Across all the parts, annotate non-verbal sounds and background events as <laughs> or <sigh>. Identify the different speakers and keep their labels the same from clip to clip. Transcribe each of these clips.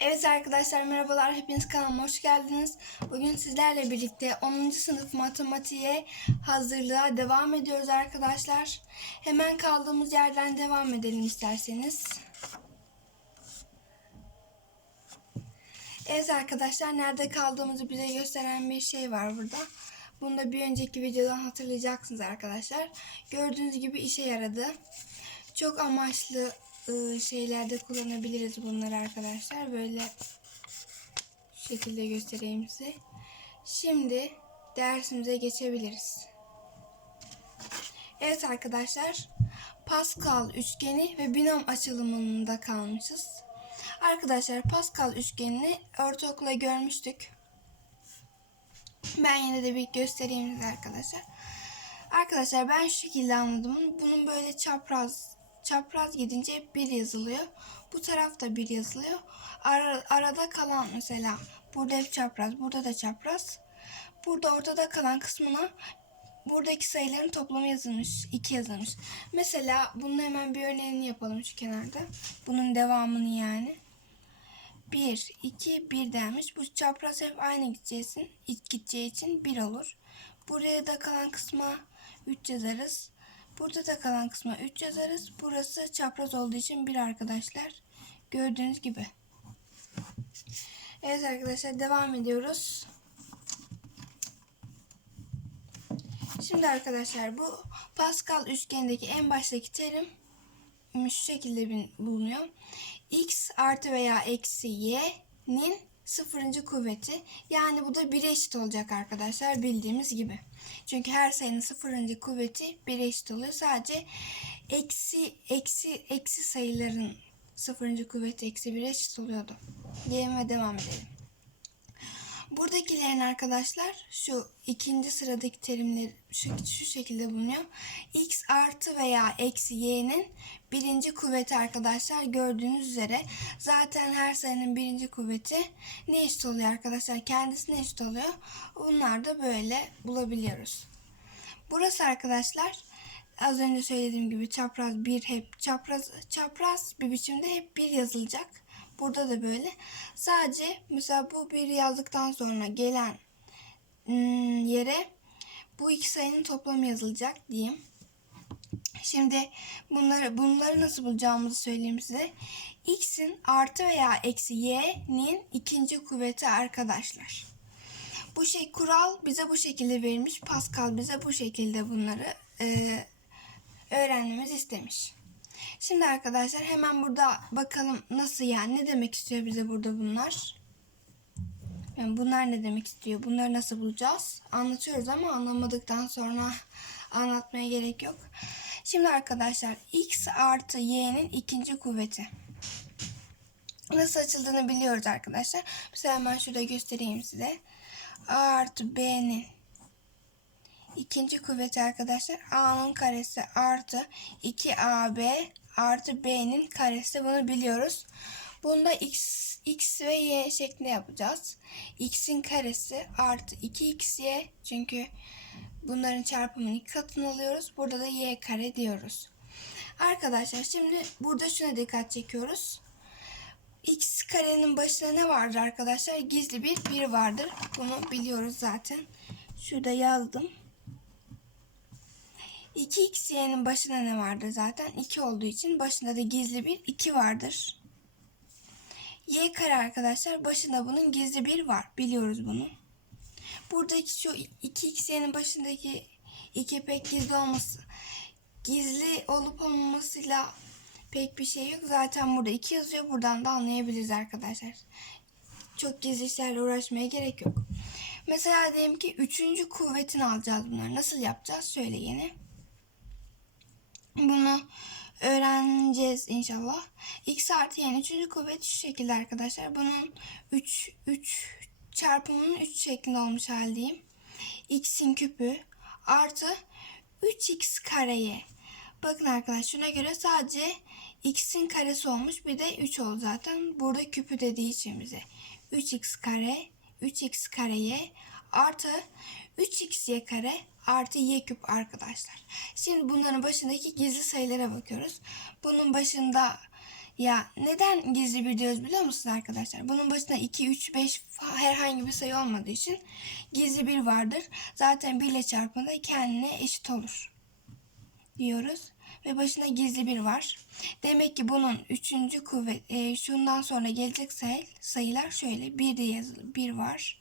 Speaker 1: Evet arkadaşlar merhabalar hepiniz kanalıma hoş geldiniz. Bugün sizlerle birlikte 10. sınıf matematiğe hazırlığa devam ediyoruz arkadaşlar. Hemen kaldığımız yerden devam edelim isterseniz. Evet arkadaşlar nerede kaldığımızı bize gösteren bir şey var burada. Bunu da bir önceki videodan hatırlayacaksınız arkadaşlar. Gördüğünüz gibi işe yaradı. Çok amaçlı şeylerde kullanabiliriz bunları arkadaşlar. Böyle şekilde göstereyim size. Şimdi dersimize geçebiliriz. Evet arkadaşlar. Pascal üçgeni ve binom açılımında kalmışız. Arkadaşlar Pascal üçgenini ortaokulda görmüştük. Ben yine de bir göstereyim size arkadaşlar. Arkadaşlar ben şu şekilde anladım. Bunun böyle çapraz çapraz gidince bir yazılıyor. Bu tarafta bir yazılıyor. Ara, arada kalan mesela burada hep çapraz, burada da çapraz. Burada ortada kalan kısmına buradaki sayıların toplamı yazılmış. 2 yazılmış. Mesela bunun hemen bir örneğini yapalım şu kenarda. Bunun devamını yani. 1, 2, 1 denmiş. Bu çapraz hep aynı gideceği için, gideceği için 1 olur. Buraya da kalan kısma 3 yazarız. Burada da kalan kısma 3 yazarız. Burası çapraz olduğu için 1 arkadaşlar. Gördüğünüz gibi. Evet arkadaşlar devam ediyoruz. Şimdi arkadaşlar bu Pascal üçgenindeki en baştaki terim şu şekilde bulunuyor. X artı veya eksi y'nin sıfırıncı kuvveti. Yani bu da 1'e eşit olacak arkadaşlar bildiğimiz gibi. Çünkü her sayının sıfırıncı kuvveti 1'e eşit oluyor. Sadece eksi eksi eksi sayıların sıfırıncı kuvveti eksi 1'e eşit oluyordu. Diyelim ve devam edelim. Buradakilerin arkadaşlar şu ikinci sıradaki terimler şu, şu şekilde bulunuyor. X artı veya eksi y'nin birinci kuvveti arkadaşlar gördüğünüz üzere zaten her sayının birinci kuvveti ne eşit oluyor arkadaşlar? Kendisine eşit oluyor. Bunlar da böyle bulabiliyoruz. Burası arkadaşlar az önce söylediğim gibi çapraz bir hep çapraz çapraz bir biçimde hep bir yazılacak. Burada da böyle. Sadece mesela bu bir yazdıktan sonra gelen hmm, yere bu iki sayının toplamı yazılacak diyeyim. Şimdi bunları bunları nasıl bulacağımızı söyleyeyim size. X'in artı veya eksi y'nin ikinci kuvveti arkadaşlar. Bu şey kural bize bu şekilde verilmiş. Pascal bize bu şekilde bunları e, öğrenmemiz istemiş. Şimdi arkadaşlar hemen burada bakalım nasıl yani ne demek istiyor bize burada bunlar. Yani bunlar ne demek istiyor? Bunları nasıl bulacağız? Anlatıyoruz ama anlamadıktan sonra anlatmaya gerek yok. Şimdi arkadaşlar x artı y'nin ikinci kuvveti. Nasıl açıldığını biliyoruz arkadaşlar. Mesela hemen şurada göstereyim size. a artı b'nin ikinci kuvveti arkadaşlar a'nın karesi artı 2ab artı b'nin karesi bunu biliyoruz. Bunda x, x ve y şeklinde yapacağız. x'in karesi artı 2xy çünkü bunların çarpımının iki katını alıyoruz. Burada da y kare diyoruz. Arkadaşlar şimdi burada şuna dikkat çekiyoruz. x karenin başına ne vardır arkadaşlar? Gizli bir 1 vardır. Bunu biliyoruz zaten. Şurada yazdım. 2xy'nin başına ne vardır zaten? 2 olduğu için başında da gizli bir 2 vardır. y kare arkadaşlar başında bunun gizli bir var. Biliyoruz bunu. Buradaki şu 2xy'nin başındaki 2 pek gizli olması gizli olup olmamasıyla pek bir şey yok. Zaten burada 2 yazıyor. Buradan da anlayabiliriz arkadaşlar. Çok gizli işlerle uğraşmaya gerek yok. Mesela diyelim ki üçüncü kuvvetini alacağız bunları. Nasıl yapacağız? Söyle yine. Bunu öğreneceğiz inşallah. X artı yani üçüncü kuvvet şu şekilde arkadaşlar. Bunun 3 3 çarpımının 3 şeklinde olmuş haldeyim. X'in küpü artı 3x kareye. Bakın arkadaşlar şuna göre sadece x'in karesi olmuş. Bir de 3 oldu zaten. Burada küpü dediği için bize. 3x kare 3x kareye artı 3xy kare artı y küp arkadaşlar. Şimdi bunların başındaki gizli sayılara bakıyoruz. Bunun başında Ya neden gizli bir diyoruz biliyor musunuz arkadaşlar? Bunun başında 2, 3, 5 herhangi bir sayı olmadığı için gizli bir vardır. Zaten 1 ile çarpımda kendine eşit olur diyoruz. Ve başına gizli bir var. Demek ki bunun üçüncü kuvvet, e, şundan sonra gelecek sayı, sayılar şöyle. 1 de yazılı 1 var.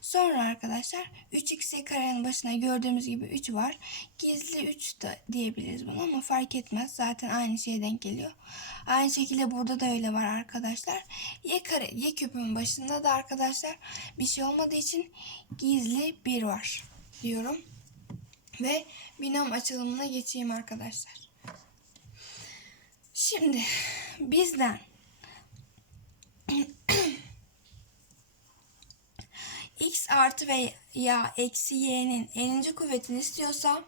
Speaker 1: Sonra arkadaşlar 3x karenin başına gördüğümüz gibi 3 var. Gizli 3 da diyebiliriz bunu ama fark etmez. Zaten aynı şeye denk geliyor. Aynı şekilde burada da öyle var arkadaşlar. Y kare, y küpün başında da arkadaşlar bir şey olmadığı için gizli 1 var diyorum. Ve binom açılımına geçeyim arkadaşlar. Şimdi bizden x artı veya eksi y'nin n'inci kuvvetini istiyorsa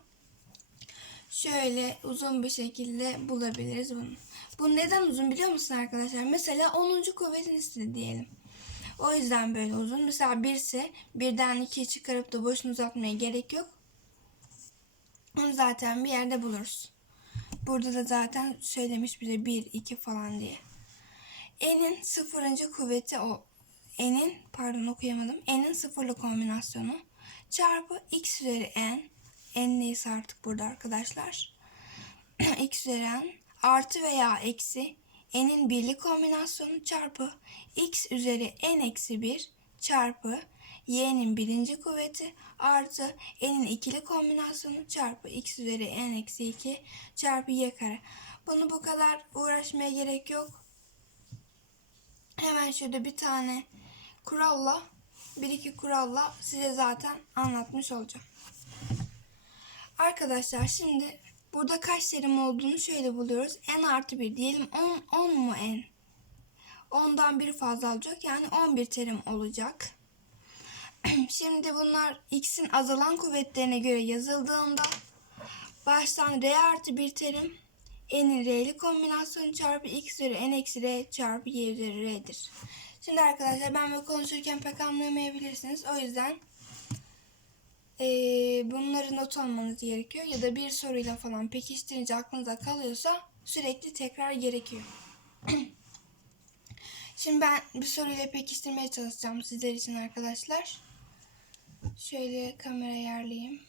Speaker 1: şöyle uzun bir şekilde bulabiliriz bunu. Bu neden uzun biliyor musun arkadaşlar? Mesela 10. kuvvetini istedi diyelim. O yüzden böyle uzun. Mesela 1 ise birden 2'yi çıkarıp da boşuna uzatmaya gerek yok. Onu zaten bir yerde buluruz. Burada da zaten söylemiş bize 1, 2 falan diye. N'in sıfırıncı kuvveti o. N'in pardon okuyamadım. N'in sıfırlı kombinasyonu çarpı x üzeri n. N neyse artık burada arkadaşlar. <clears throat> x üzeri n artı veya eksi n'in birli kombinasyonu çarpı x üzeri n eksi 1 çarpı y'nin birinci kuvveti artı n'in ikili kombinasyonu çarpı x üzeri n eksi 2 çarpı y kare. Bunu bu kadar uğraşmaya gerek yok. Hemen şurada bir tane kuralla, bir iki kuralla size zaten anlatmış olacağım. Arkadaşlar şimdi burada kaç terim olduğunu şöyle buluyoruz. n artı 1 diyelim 10, 10 mu n? 10'dan bir fazla olacak yani 11 terim olacak. <clears throat> Şimdi bunlar x'in azalan kuvvetlerine göre yazıldığında baştan r artı bir terim n'in r'li kombinasyonu çarpı x üzeri n eksi r çarpı y üzeri r'dir. Şimdi arkadaşlar ben böyle konuşurken pek anlayamayabilirsiniz. O yüzden ee, bunları not almanız gerekiyor. Ya da bir soruyla falan pekiştirince aklınıza kalıyorsa sürekli tekrar gerekiyor. <clears throat> Şimdi ben bir soruyla pekiştirmeye çalışacağım sizler için arkadaşlar. Şöyle kamera ayarlayayım.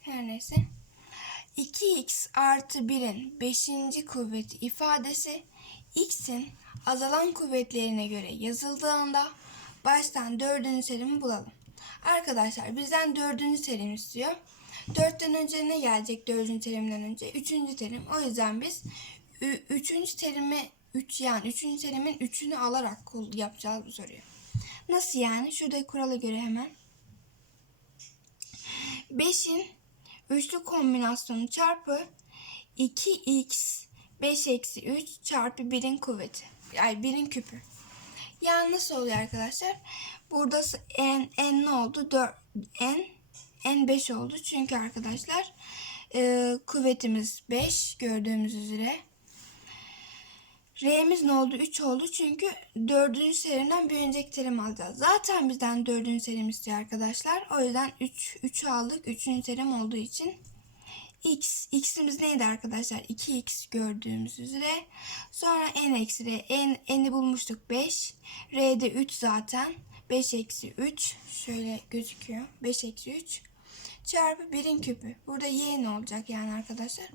Speaker 1: Her neyse. 2x artı 1'in 5. kuvveti ifadesi x'in azalan kuvvetlerine göre yazıldığında baştan 4. terimi bulalım. Arkadaşlar bizden 4. terim istiyor. 4'ten önce ne gelecek 4. terimden önce? 3. terim. O yüzden biz 3. terimi 3 yani 3. terimin 3'ünü alarak yapacağız bu soruyu. Nasıl yani? Şurada kurala göre hemen. 5'in üçlü kombinasyonu çarpı 2x 5 eksi 3 çarpı 1'in kuvveti. Yani 1'in küpü. Yani nasıl oluyor arkadaşlar? Burada n, n ne oldu? 4, n, n 5 oldu. Çünkü arkadaşlar e, kuvvetimiz 5 gördüğümüz üzere. R'miz ne oldu? 3 oldu. Çünkü 4. serimden bir önceki terim alacağız. Zaten bizden 4. terim istiyor arkadaşlar. O yüzden 3, 3 aldık. 3. terim olduğu için x. X'imiz neydi arkadaşlar? 2x gördüğümüz üzere. Sonra n eksi r. N, n'i bulmuştuk 5. R'de 3 zaten. 5 eksi 3. Şöyle gözüküyor. 5 eksi 3. Çarpı 1'in küpü. Burada y ne olacak yani arkadaşlar?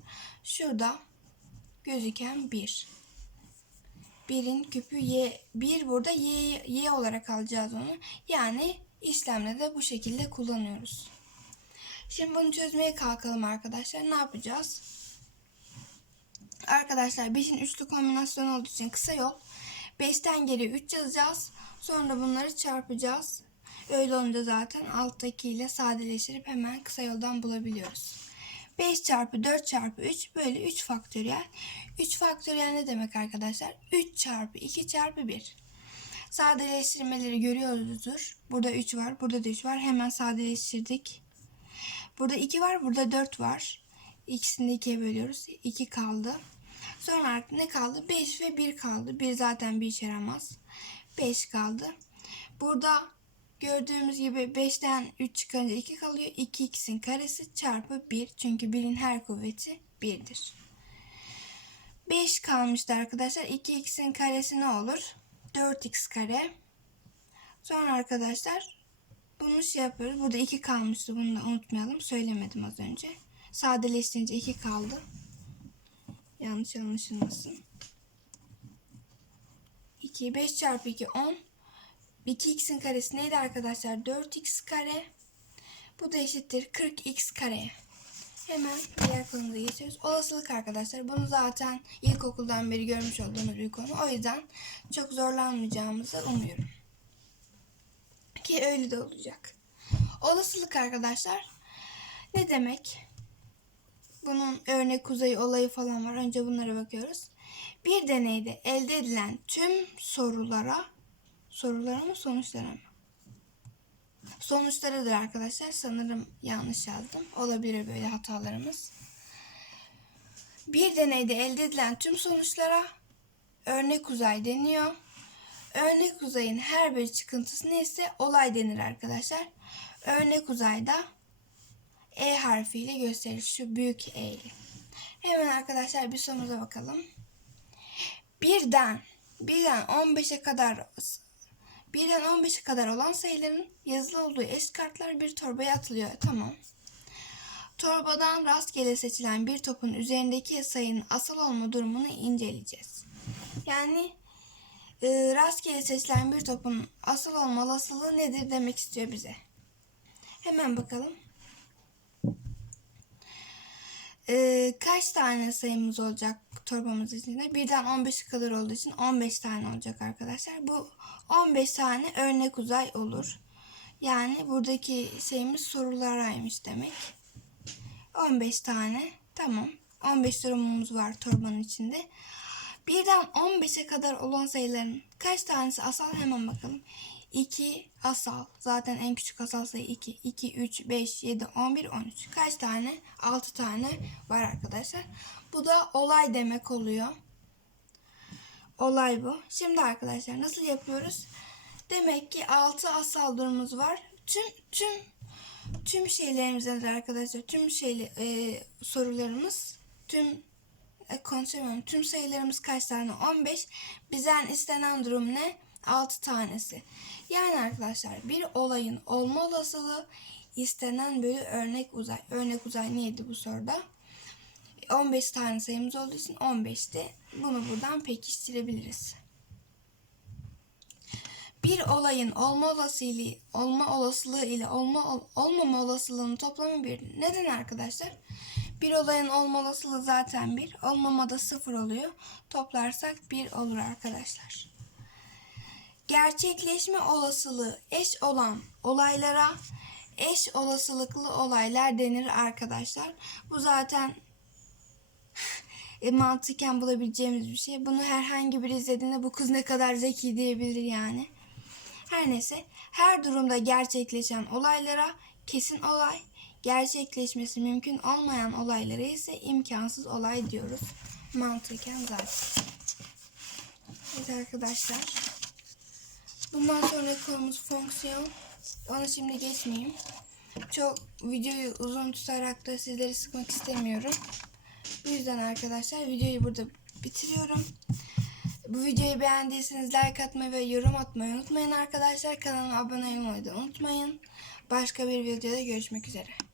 Speaker 1: Şurada gözüken 1. 1'in küpü y. 1 burada y, y olarak alacağız onu. Yani işlemde de bu şekilde kullanıyoruz. Şimdi bunu çözmeye kalkalım arkadaşlar. Ne yapacağız? Arkadaşlar 5'in üçlü kombinasyonu olduğu için kısa yol. 5'ten geri 3 yazacağız. Sonra bunları çarpacağız. Öyle olunca zaten alttaki ile sadeleştirip hemen kısa yoldan bulabiliyoruz. 5 çarpı 4 çarpı 3 böyle 3 faktöriyel. 3 faktöriyel ne demek arkadaşlar? 3 çarpı 2 çarpı 1. Sadeleştirmeleri görüyoruzdur. Burada 3 var. Burada da 3 var. Hemen sadeleştirdik. Burada 2 var. Burada 4 var. İkisini de 2'ye bölüyoruz. 2 kaldı. Sonra ne kaldı? 5 ve 1 kaldı. 1 zaten bir işe yaramaz. 5 kaldı. Burada gördüğümüz gibi 5'ten 3 çıkınca 2 kalıyor. 2x'in karesi çarpı 1. Çünkü 1'in her kuvveti 1'dir. 5 kalmıştı arkadaşlar. 2x'in karesi ne olur? 4x kare. Sonra arkadaşlar bunu şey yapıyoruz. Burada 2 kalmıştı. Bunu da unutmayalım. Söylemedim az önce. Sadeleştirince 2 kaldı. Yanlış anlaşılmasın. 2, 5 çarpı 2, 10. 2x'in karesi neydi arkadaşlar? 4x kare. Bu da eşittir 40x kareye. Hemen diğer konumuza geçiyoruz. Olasılık arkadaşlar. Bunu zaten ilkokuldan beri görmüş olduğumuz bir konu. O yüzden çok zorlanmayacağımızı umuyorum. Ki öyle de olacak. Olasılık arkadaşlar. Ne demek? Bunun örnek kuzey olayı falan var. Önce bunlara bakıyoruz. Bir deneyde elde edilen tüm sorulara sorulara mı sonuçlara mı? Sonuçlarıdır arkadaşlar. Sanırım yanlış yazdım. Olabilir böyle hatalarımız. Bir deneyde elde edilen tüm sonuçlara örnek uzay deniyor. Örnek uzayın her bir çıkıntısı neyse olay denir arkadaşlar. Örnek uzayda E harfiyle gösterir. Şu büyük E ile. Hemen arkadaşlar bir sorumuza bakalım. Birden birden 15'e kadar birden 15'e kadar olan sayıların yazılı olduğu eş kartlar bir torbaya atılıyor. Tamam. Torbadan rastgele seçilen bir topun üzerindeki sayının asıl olma durumunu inceleyeceğiz. Yani e, rastgele seçilen bir topun asıl olma olasılığı nedir demek istiyor bize. Hemen bakalım. E, kaç tane sayımız olacak torbamız içinde? Birden 15'e kadar olduğu için 15 tane olacak arkadaşlar. Bu 15 tane örnek uzay olur. Yani buradaki şeyimiz sorularaymış demek. 15 tane. Tamam. 15 durumumuz var torbanın içinde. Birden 15'e kadar olan sayıların kaç tanesi asal hemen bakalım. 2 asal. Zaten en küçük asal sayı 2. 2, 3, 5, 7, 11, 13. Kaç tane? 6 tane var arkadaşlar. Bu da olay demek oluyor. Olay bu. Şimdi arkadaşlar nasıl yapıyoruz? Demek ki 6 asal durumumuz var. Tüm tüm tüm şeylerimizde de arkadaşlar tüm şey e, sorularımız tüm e, konuşamıyorum. Tüm sayılarımız kaç tane? 15. Bizden istenen durum ne? 6 tanesi. Yani arkadaşlar bir olayın olma olasılığı istenen bölü örnek uzay. Örnek uzay neydi bu soruda? 15 tane sayımız olduğu için 15'ti. Bunu buradan pekiştirebiliriz. Bir olayın olma olasılığı olma olasılığı ile olma olmama olasılığının toplamı bir. Neden arkadaşlar? Bir olayın olma olasılığı zaten bir, olmamada sıfır oluyor. Toplarsak bir olur arkadaşlar. Gerçekleşme olasılığı eş olan olaylara eş olasılıklı olaylar denir arkadaşlar. Bu zaten <laughs> e, mantıken bulabileceğimiz bir şey. Bunu herhangi bir izlediğinde bu kız ne kadar zeki diyebilir yani. Her neyse her durumda gerçekleşen olaylara kesin olay, gerçekleşmesi mümkün olmayan olaylara ise imkansız olay diyoruz. Mantıken zaten. Evet arkadaşlar. Bundan sonra konumuz fonksiyon. Onu şimdi geçmeyeyim. Çok videoyu uzun tutarak da sizleri sıkmak istemiyorum. Bu yüzden arkadaşlar videoyu burada bitiriyorum. Bu videoyu beğendiyseniz like atmayı ve yorum atmayı unutmayın arkadaşlar. Kanalıma abone olmayı da unutmayın. Başka bir videoda görüşmek üzere.